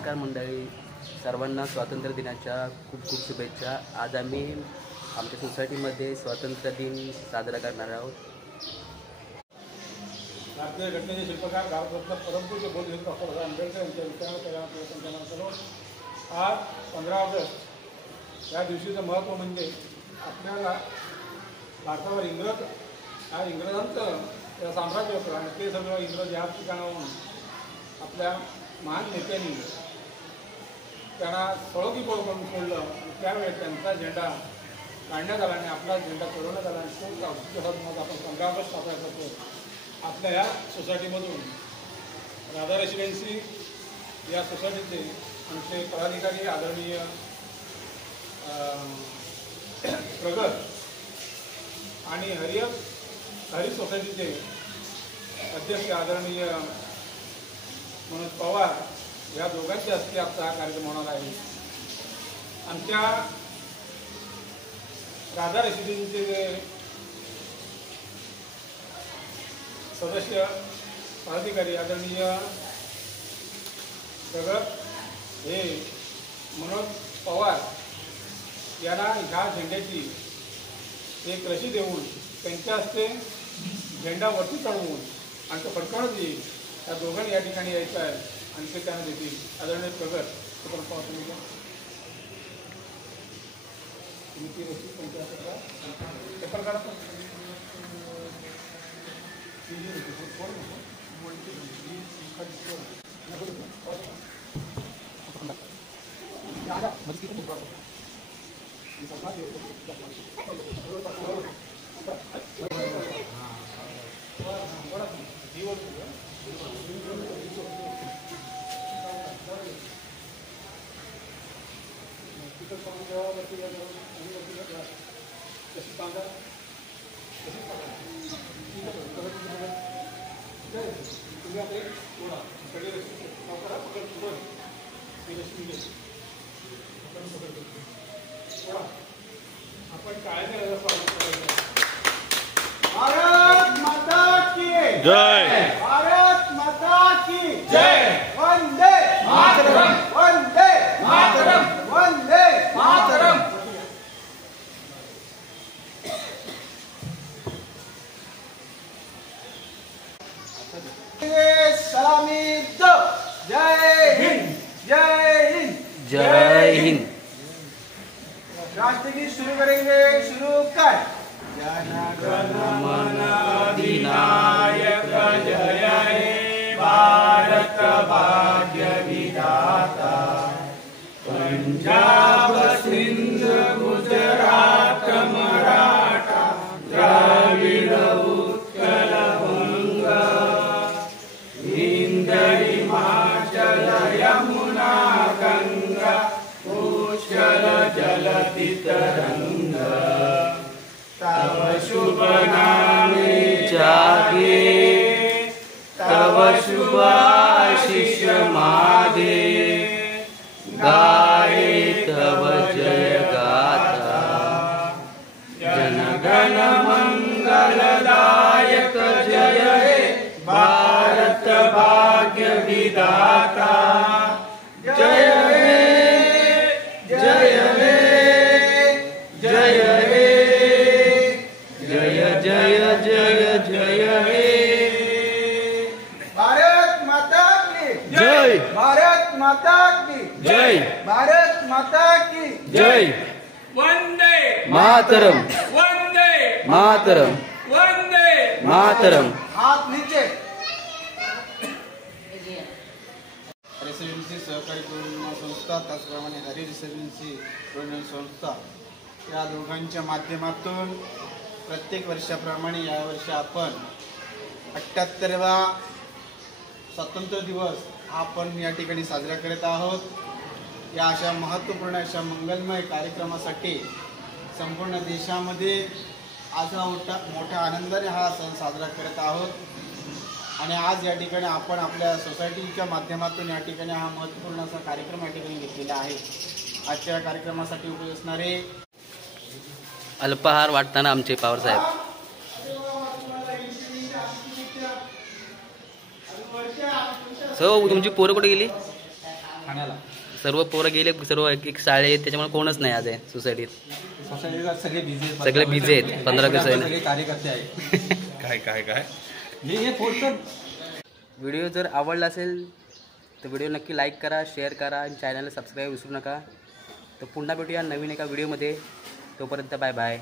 नमस्कार मंडळी, सर्वांना स्वातंत्र्य दिनाच्या खूप खूप शुभेच्छा। आज आम्ही आमच्या सोसायटीमध्ये स्वातंत्र्य दिन साजरा करणार आहोत। भारतीय घटनेचे शिल्पकार भारतरत्न परमपूज्य बोधलेखक डॉक्टर आंबेडकर यांच्या विचारांना आज 15 ऑगस्ट या दिवशीचं महत्त्व म्हणजे आपल्याला भारतावर इंग्रजांचं साम्राज्य होतं आणि ते सगळं इंग्रज या ठिकाणावरून आपल्या महान नेत्यांनी त्यांना सळोगी करून सोडलं। त्यावेळेस त्यांचा झेंडा काढण्यात आला आणि आपला झेंडा चढवण्यात आला आणि तो मग आपण 15 ऑगस्ट साजरा करतो। आपल्या ह्या सोसायटीमधून राधा रेसिडेन्सी या सोसायटीचे आमचे पदाधिकारी आदरणीय प्रगत आणि हरी सोसायटीचे अध्यक्ष आदरणीय मनोज पवार या दोघांच्या हस्ते आजचा हा कार्यक्रम होणार आहे। आमच्या राधा रेसिडेन्सीचे जे सदस्य पदाधिकारी आदरणीय प्रगत हे मनोज पवार यांना ह्या झेंड्याची एक रशी देऊन त्यांच्या हस्ते झेंडा वरती चढवून आणि तो फडकवण्यात येईल। त्या दोघांनी या ठिकाणी यायचं आहे आणि ते त्यांना देतील। आदरणीय प्रगत तुम्ही ती रशी त्यांच्या पेपर काढा आपण काय भारत माता की जय, भारत माता की जय, वंदे मातरम, वंदे मातरम, वंदे मातरम। सलामी दो। जय हिंद, जय हिंद, जय हिंद। राष्ट्रगीत शुरू करेंगे, शुरू कर। जन गण मन अधिनायक जय हे भारत भाग्य विधाता। पंजाब सिंध गुजरात मराठा द्राविड उत्कल बंग हिंद हिमाचल यमुना गंगा उच्चल जलति तरंग। तव शुभ नामे जागे, तव शुभ आशीष मागे, गाये तव जय गाथा। जन गण मंगलदायक जय हे भारत भाग्य विधाता। जय हे, जय हे, जय हे, जय जय जय जय हे। भारत माता की जय, भारत माता की जय, भारत माता की जय। वंदे मातरम, वंदे मातरम, वंदे मातरम। हाथ नीचे। रेसिडेन्सी सहकारी प्रबोधन संस्था त्याचप्रमाणे हरी रेसिडेन्सी प्रबोधन संस्था या दोघांच्या माध्यमातून प्रत्येक वर्षाप्रमाणे यावर्षी आपण 78वा स्वातंत्र्य दिवस आपण या ठिकाणी साजरा करत आहोत। या अशा महत्त्वपूर्ण अशा मंगलमय कार्यक्रमासाठी संपूर्ण देशामध्ये आज मोठ्या आनंदाने हा सण साजरा करत आहोत। आणि आज या ठिकाणी आपण आपल्या सोसायटीच्या माध्यमातून या ठिकाणी हा महत्त्वपूर्ण असा कार्यक्रम या ठिकाणी घेतलेला आहे। आजच्या कार्यक्रमासाठी उपस्थित असणारे अल्पाहार वाटताना आमचे पवार साहेब। तुमची पोरं कुठे गेली? ठाण्याला. सर्व पोरं गेले, सर्व एक शाळेत, त्याच्यामुळे कोणच नाही आज आहे सोसायटीत. सोसायटीला सगळे बिझी आहेत. सगळे बिझी आहेत. 15 दिवसांनी सगळे कार्यकर्ते आहेत. काय काय काय हे फोडतं. व्हिडिओ जर आवडला असेल तर व्हिडिओ नक्की लाईक करा, शेअर करा आणि चॅनलला सबस्क्राईब विसरू नका. तर पुन्हा भेटूया नवीन एका व्हिडिओमध्ये. तोपर्यंत बाय बाय.